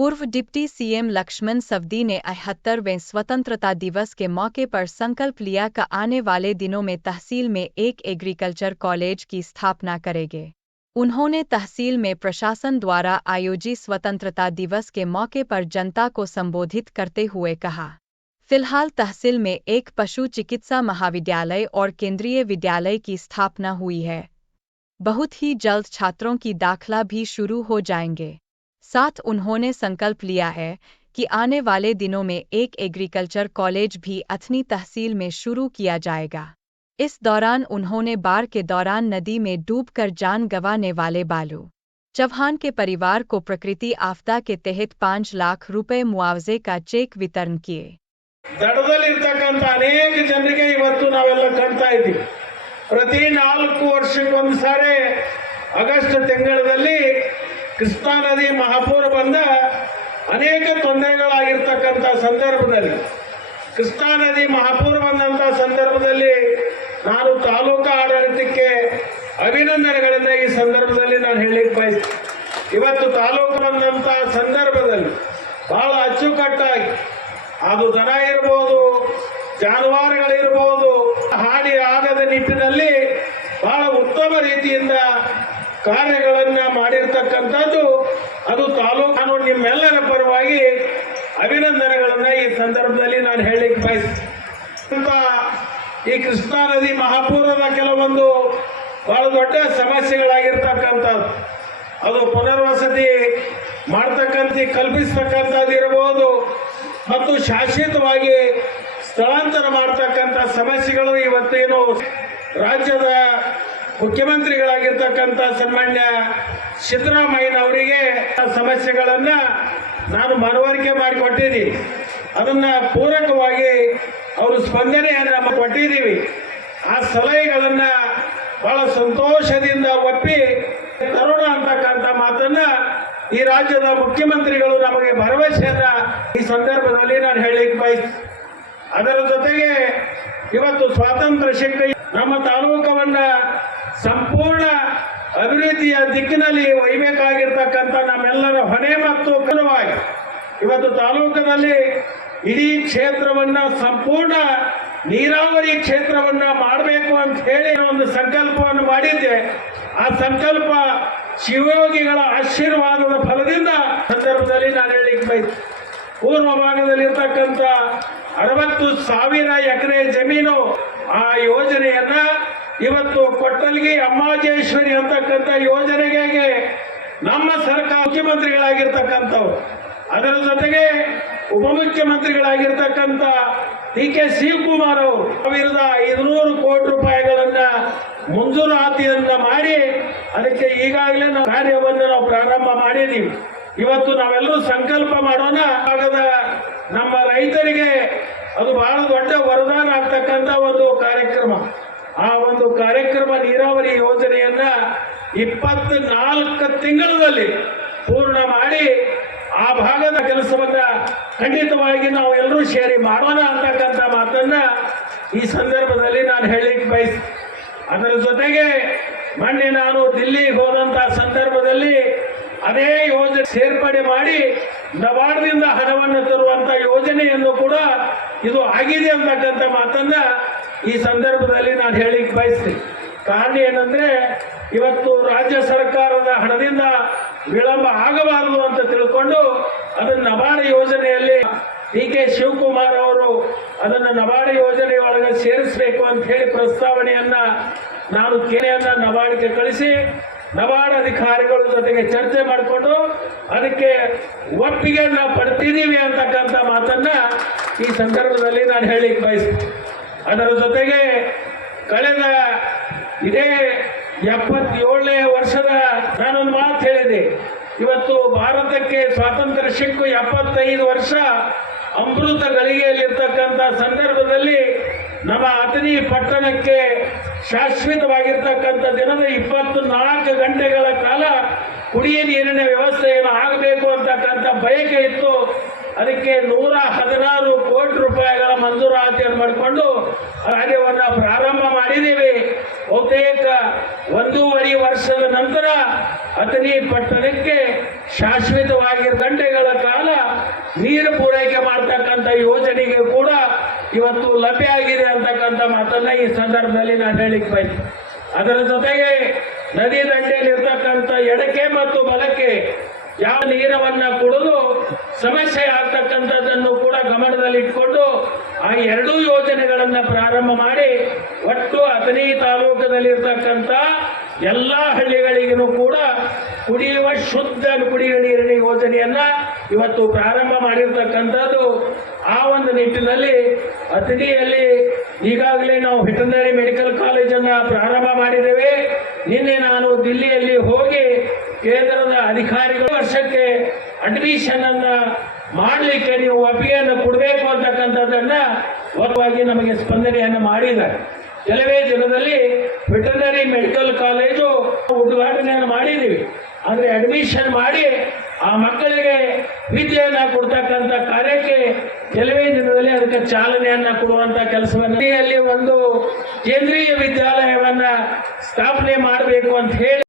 पूर्व deputy CM Lakshman Savadi ने 78वें स्वतंत्रता दिवस के मौके पर संकल्प लिया कि आने वाले दिनों में तहसील में एक एग्रीकल्चर कॉलेज की स्थापना करेंगे। उन्होंने तहसील में प्रशासन द्वारा आयोजित स्वतंत्रता दिवस के मौके पर जनता को संबोधित करते हुए कहा, फिलहाल तहसील में एक पशु चिकित्सा महाविद्यालय और केंद्रीय विद्यालय की स्थापना हुई है। बहुत ही जल्द छात्रों की दाखिला भी शुरू हो जाएंगे। साथ उन्होंने संकल्प लिया है कि आने वाले दिनों में एक एग्रीकल्चर कॉलेज भी अथनी तहसील में शुरू किया जाएगा। इस दौरान उन्होंने बाढ़ के दौरान नदी में डूबकर जान गंवाने वाले बालू चौहान के परिवार को प्रकृति आपदा के तहत 5 लाख रुपए मुआवजे का चेक वितरण किए। ದಡದಲ್ಲಿರ್ತಕ್ಕಂಥ ಅನೇಕ ಜನರಿಗೆ ಇವತ್ತು ನಾವೆಲ್ಲ ಕಾಣ್ತಾ ಇದ್ದೀವಿ. ಪ್ರತಿ 4 ವರ್ಷಕ್ಕೊಂದ್ಸಾರಿ ಆಗಸ್ಟ್ ತಿಂಗಳಲ್ಲಿ ಕೃಷ್ಣಾ ನದಿ ಮಹಾಪೂರ ಬಂದ ಅನೇಕ ತೊಂದರೆಗಳಾಗಿರ್ತಕ್ಕಂಥ ಸಂದರ್ಭದಲ್ಲಿ ಕೃಷ್ಣಾ ನದಿ ಮಹಾಪೂರ ಬಂದಂಥ ಸಂದರ್ಭದಲ್ಲಿ ನಾನು ತಾಲೂಕಾ ಆಡಳಿತಕ್ಕೆ ಅಭಿನಂದನೆಗಳನ್ನು ಈ ಸಂದರ್ಭದಲ್ಲಿ ನಾನು ಹೇಳಲಿಕ್ಕೆ ಬಯಸ್ತೀನಿ. ಇವತ್ತು ತಾಲೂಕು ಬಂದಂಥ ಸಂದರ್ಭದಲ್ಲಿ ಬಹಳ ಅಚ್ಚುಕಟ್ಟಾಗಿ ಅದು ದನ ಇರ್ಬೋದು, ಜಾನುವಾರುಗಳಿರ್ಬೋದು, ಹಾನಿ ಆಗದ ನಿಟ್ಟಿನಲ್ಲಿ ಬಹಳ ಉತ್ತಮ ರೀತಿಯಿಂದ ಕಾರ್ಯಗಳನ್ನು ಮಾಡಿರ್ತಕ್ಕಂಥದ್ದು ಅದು ತಾಲೂಕು. ನಾನು ನಿಮ್ಮೆಲ್ಲರ ಪರವಾಗಿ ಅಭಿನಂದನೆಗಳನ್ನು ಈ ಸಂದರ್ಭದಲ್ಲಿ ನಾನು ಹೇಳಲಿಕ್ಕೆ ಬಯಸ್ತೀನಿ. ಈ ಕೃಷ್ಣಾ ನದಿ ಮಹಾಪೂರದ ಕೆಲವೊಂದು ಬಹಳ ದೊಡ್ಡ ಸಮಸ್ಯೆಗಳಾಗಿರ್ತಕ್ಕಂಥದ್ದು ಅದು ಪುನರ್ವಸತಿ ಕಲ್ಪಿಸ್ತಕ್ಕಂಥದ್ದು ಇರಬಹುದು ಮತ್ತು ಶಾಶ್ವತವಾಗಿ ಸ್ಥಳಾಂತರ ಮಾಡ್ತಕ್ಕಂಥ ಸಮಸ್ಯೆಗಳು ಇವತ್ತೇನು ರಾಜ್ಯದ ಮುಖ್ಯಮಂತ್ರಿಗಳಾಗಿರ್ತಕ್ಕಂಥ ಸನ್ಮಾನ್ಯ ಸಿದ್ದರಾಮಯ್ಯನವರಿಗೆ ಸಮಸ್ಯೆಗಳನ್ನು ನಾನು ಮನವರಿಕೆ ಮಾಡಿಕೊಟ್ಟಿದ್ದೀನಿ. ಅದನ್ನು ಪೂರಕವಾಗಿ ಅವರು ಸ್ಪಂದನೆಯನ್ನು ಕೊಟ್ಟಿದ್ದೀವಿ. ಆ ಸಲಹೆಗಳನ್ನು ಬಹಳ ಸಂತೋಷದಿಂದ ಒಪ್ಪಿ ತರೋಣ ಅಂತಕ್ಕಂಥ ಮಾತನ್ನು ಈ ರಾಜ್ಯದ ಮುಖ್ಯಮಂತ್ರಿಗಳು ನಮಗೆ ಭರವಸೆಯನ್ನು ಈ ಸಂದರ್ಭದಲ್ಲಿ ನಾನು ಹೇಳಲಿಕ್ಕೆ ಬಯಸ್ತೀನಿ. ಅದರ ಜೊತೆಗೆ ಇವತ್ತು ಸ್ವಾತಂತ್ರ್ಯ ಸಿಕ್ಕ ನಮ್ಮ ತಾಲೂಕವನ್ನು ಸಂಪೂರ್ಣ ಅಭಿವೃದ್ಧಿಯ ದಿಕ್ಕಿನಲ್ಲಿ ಒಯ್ಯಬೇಕಾಗಿರ್ತಕ್ಕಂಥ ನಮ್ಮೆಲ್ಲರ ಹೊಣೆ ಮತ್ತು ಕನವಾಗಿ ಇವತ್ತು ತಾಲೂಕಿನಲ್ಲಿ ಇಡೀ ಕ್ಷೇತ್ರವನ್ನು ಸಂಪೂರ್ಣ ನೀರಾವರಿ ಕ್ಷೇತ್ರವನ್ನು ಮಾಡಬೇಕು ಅಂತ ಹೇಳಿ ಒಂದು ಸಂಕಲ್ಪವನ್ನು ಮಾಡಿದ್ದೆ. ಆ ಸಂಕಲ್ಪ ಶಿವಯೋಗಿಗಳ ಆಶೀರ್ವಾದದ ಫಲದಿಂದ ಸಂದರ್ಭದಲ್ಲಿ ನಾನು ಹೇಳಲಿಕ್ಕೆ ಬಯಸ್ತೀನಿ. ಪೂರ್ವ ಭಾಗದಲ್ಲಿರ್ತಕ್ಕಂಥ 60,000 ಎಕರೆ ಜಮೀನು ಆ ಯೋಜನೆಯನ್ನ ಇವತ್ತು ಕೊಟ್ಟಲ್ಗಿ ಅಮ್ಮಾಜೇಶ್ವರಿ ಅಂತಕ್ಕಂಥ ಯೋಜನೆಗೆ ನಮ್ಮ ಸರ್ಕಾರ ಮುಖ್ಯಮಂತ್ರಿಗಳಾಗಿರ್ತಕ್ಕಂಥವ್ರು, ಅದರ ಜೊತೆಗೆ ಉಪಮುಖ್ಯಮಂತ್ರಿಗಳಾಗಿರ್ತಕ್ಕಂಥ ಡಿ.ಕೆ. ಶಿವಕುಮಾರ್ ಅವರು 1,500 ಕೋಟಿ ರೂಪಾಯಿಗಳನ್ನ ಮಂಜೂರಾತಿಯನ್ನ ಮಾಡಿ ಅದಕ್ಕೆ ಈಗಾಗಲೇ ನಾವು ಕಾರ್ಯವನ್ನು ನಾವು ಪ್ರಾರಂಭ ಮಾಡಿದ್ದೀವಿ. ಇವತ್ತು ನಾವೆಲ್ಲರೂ ಸಂಕಲ್ಪ ಮಾಡೋಣ. ಆಗದ ನಮ್ಮ ರೈತರಿಗೆ ಅದು ಬಹಳ ದೊಡ್ಡ ವರದಾನ ಆಗ್ತಕ್ಕಂಥ ಒಂದು ಕಾರ್ಯಕ್ರಮ. ಆ ಒಂದು ಕಾರ್ಯಕ್ರಮ ನೀರಾವರಿ ಯೋಜನೆಯನ್ನ 24 ತಿಂಗಳಲ್ಲಿ ಪೂರ್ಣ ಮಾಡಿ ಆ ಭಾಗದ ಕೆಲಸವನ್ನ ಖಂಡಿತವಾಗಿ ನಾವು ಎಲ್ಲರೂ ಸೇರಿ ಮಾಡೋಣ ಅಂತಕ್ಕಂಥ ಮಾತನ್ನ ಈ ಸಂದರ್ಭದಲ್ಲಿ ನಾನು ಹೇಳಲಿಕ್ಕೆ ಬಯಸ್ತೀನಿ. ಅದರ ಜೊತೆಗೆ ಮೊನ್ನೆ ನಾನು ದಿಲ್ಲಿಗೆ ಹೋದಂಥ ಸಂದರ್ಭದಲ್ಲಿ ಅದೇ ಯೋಜನೆ ಸೇರ್ಪಡೆ ಮಾಡಿ ನಬಾರ್ಡ್ದಿಂದ ಹಣವನ್ನು ತರುವಂಥ ಯೋಜನೆಯನ್ನು ಕೂಡ ಇದು ಆಗಿದೆ ಅಂತಕ್ಕಂಥ ಮಾತನ್ನ ಈ ಸಂದರ್ಭದಲ್ಲಿ ನಾನು ಹೇಳಲಿಕ್ಕೆ ಬಯಸ್ತೀನಿ. ಕಾರಣ ಏನಂದ್ರೆ ಇವತ್ತು ರಾಜ್ಯ ಸರ್ಕಾರದ ಹಣದಿಂದ ವಿಳಂಬ ಆಗಬಾರದು ಅಂತ ತಿಳ್ಕೊಂಡು ಅದನ್ನು ನಬಾರ್ಡ್ ಯೋಜನೆಯಲ್ಲಿ ಡಿ.ಕೆ. ಶಿವಕುಮಾರ್ ಅವರು ಅದನ್ನು ನಬಾರ್ಡ್ ಯೋಜನೆ ಒಳಗೆ ಸೇರಿಸಬೇಕು ಅಂತ ಹೇಳಿ ಪ್ರಸ್ತಾವನೆಯನ್ನ ನಾನು ಕೇಂದ್ರನ ನಬಾರ್ಡ್ಗೆ ಕಳಿಸಿ ನಬಾರ್ಡ್ ಅಧಿಕಾರಿಗಳ ಜೊತೆಗೆ ಚರ್ಚೆ ಮಾಡಿಕೊಂಡು ಅದಕ್ಕೆ ಒಪ್ಪಿಗೆ ನಾವು ಪಡ್ತಿದ್ದೀವಿ ಅಂತಕ್ಕಂಥ ಮಾತನ್ನ ಈ ಸಂದರ್ಭದಲ್ಲಿ ನಾನು ಹೇಳಲಿಕ್ಕೆ ಬಯಸ್ತೀನಿ. ಅದರ ಜೊತೆಗೆ ಕಳೆದ ಇದೇ 77ನೇ ವರ್ಷದ ನಾನೊಂದು ಮಾತು ಹೇಳಿದೆ. ಇವತ್ತು ಭಾರತಕ್ಕೆ ಸ್ವಾತಂತ್ರ್ಯ ಸಿಕ್ಕು 75 ವರ್ಷ ಅಮೃತ ಗಳಿಗೆಯಲ್ಲಿರ್ತಕ್ಕಂಥ ಸಂದರ್ಭದಲ್ಲಿ ನಮ್ಮ ಅಥಣಿ ಪಟ್ಟಣಕ್ಕೆ ಶಾಶ್ವತವಾಗಿರ್ತಕ್ಕಂಥ ದಿನದ 24 ಗಂಟೆಗಳ ಕಾಲ ಕುಡಿಯ ನೀರಿನ ವ್ಯವಸ್ಥೆಯನ್ನು ಆಗಬೇಕು ಅಂತಕ್ಕಂಥ ಬಯಕೆ ಇತ್ತು. ಅದಕ್ಕೆ 116 ಕೋಟಿ ರೂಪಾಯಿಗಳ ಮಂಜೂರಾತಿಯನ್ನು ಮಾಡಿಕೊಂಡು ಕಾರ್ಯವನ್ನು ಪ್ರಾರಂಭ ಮಾಡಿದ್ದೀವಿ. ಬಹುತೇಕ 1.5 ವರ್ಷದ ನಂತರ ಅಥಣಿ ಪಟ್ಟಣಕ್ಕೆ ಶಾಶ್ವತವಾಗಿ ಗಂಟೆಗಳ ಕಾಲ ನೀರು ಪೂರೈಕೆ ಮಾಡ್ತಕ್ಕಂಥ ಯೋಜನೆಗೆ ಕೂಡ ಇವತ್ತು ಲಭ್ಯ ಆಗಿದೆ ಅಂತಕ್ಕಂಥ ಮಾತನ್ನ ಈ ಸಂದರ್ಭದಲ್ಲಿ ನಾನು ಹೇಳಿಕ್ ಬಯಸ್ತೀನಿ. ಅದರ ಜೊತೆಗೆ ನದಿ ದಂಡೆಯಲ್ಲಿ ಇರ್ತಕ್ಕಂಥ ಎಡಕ್ಕೆ ಮತ್ತು ಬಲಕ್ಕೆ ಯಾವ ನೀರವನ್ನ ಕುಡಿದು ಸಮಸ್ಯೆ ಆಗ್ತಕ್ಕಂಥದ್ದನ್ನು ಕೂಡ ಗಮನದಲ್ಲಿಟ್ಕೊಂಡು ಆ ಎರಡೂ ಯೋಜನೆಗಳನ್ನ ಪ್ರಾರಂಭ ಮಾಡಿ ಒಟ್ಟು 15 ತಾಲೂಕದಲ್ಲಿರ್ತಕ್ಕಂಥ ಎಲ್ಲ ಹಳ್ಳಿಗಳಿಗೂ ಕೂಡ ಕುಡಿಯುವ ಶುದ್ಧ ಕುಡಿಯುವ ನೀರಿನ ಯೋಜನೆಯನ್ನ ಇವತ್ತು ಪ್ರಾರಂಭ ಮಾಡಿರ್ತಕ್ಕಂಥದ್ದು. ಆ ಒಂದು ನಿಟ್ಟಿನಲ್ಲಿ ಅಥಣಿಯಲ್ಲಿ ಈಗಾಗಲೇ ನಾವು ವೆಟರ್ನರಿ ಮೆಡಿಕಲ್ ಕಾಲೇಜನ್ನು ಪ್ರಾರಂಭ ಮಾಡಿದ್ದೇವೆ. ನಿನ್ನೆ ನಾನು ದಿಲ್ಲಿಯಲ್ಲಿ ಹೋಗಿ ಕೇಂದ್ರದ ಅಧಿಕಾರಿಗಳು ವರ್ಷಕ್ಕೆ ಅಡ್ಮಿಷನ್ ಅನ್ನ ಮಾಡಲಿಕ್ಕೆ ನೀವು ಒಪ್ಪಿಗೆಯನ್ನು ಕೊಡಬೇಕು ಅಂತಕ್ಕಂಥದ್ದನ್ನ ಒತ್ತವಾಗಿ ನಮಗೆ ಸ್ಪಂದನೆಯನ್ನು ಮಾಡಿದ್ದಾರೆ. ಕೆಲವೇ ದಿನದಲ್ಲಿ ವೆಟರ್ನರಿ ಮೆಡಿಕಲ್ ಕಾಲೇಜು ಉದ್ಘಾಟನೆಯನ್ನು ಮಾಡಿದ್ದೀವಿ. ಆದರೆ ಅಡ್ಮಿಷನ್ ಮಾಡಿ ಆ ಮಕ್ಕಳಿಗೆ ವಿದ್ಯೆಯನ್ನು ಕೊಡ್ತಕ್ಕಂಥ ಕಾರ್ಯಕ್ಕೆ ಕೆಲವೇ ದಿನದಲ್ಲಿ ಅದಕ್ಕೆ ಚಾಲನೆಯನ್ನ ಕೊಡುವಂತ ಕೆಲಸವನ್ನು ಅಲ್ಲಿ ಒಂದು ಕೇಂದ್ರೀಯ ವಿದ್ಯಾಲಯವನ್ನ ಸ್ಥಾಪನೆ ಮಾಡಬೇಕು ಅಂತ ಹೇಳಿ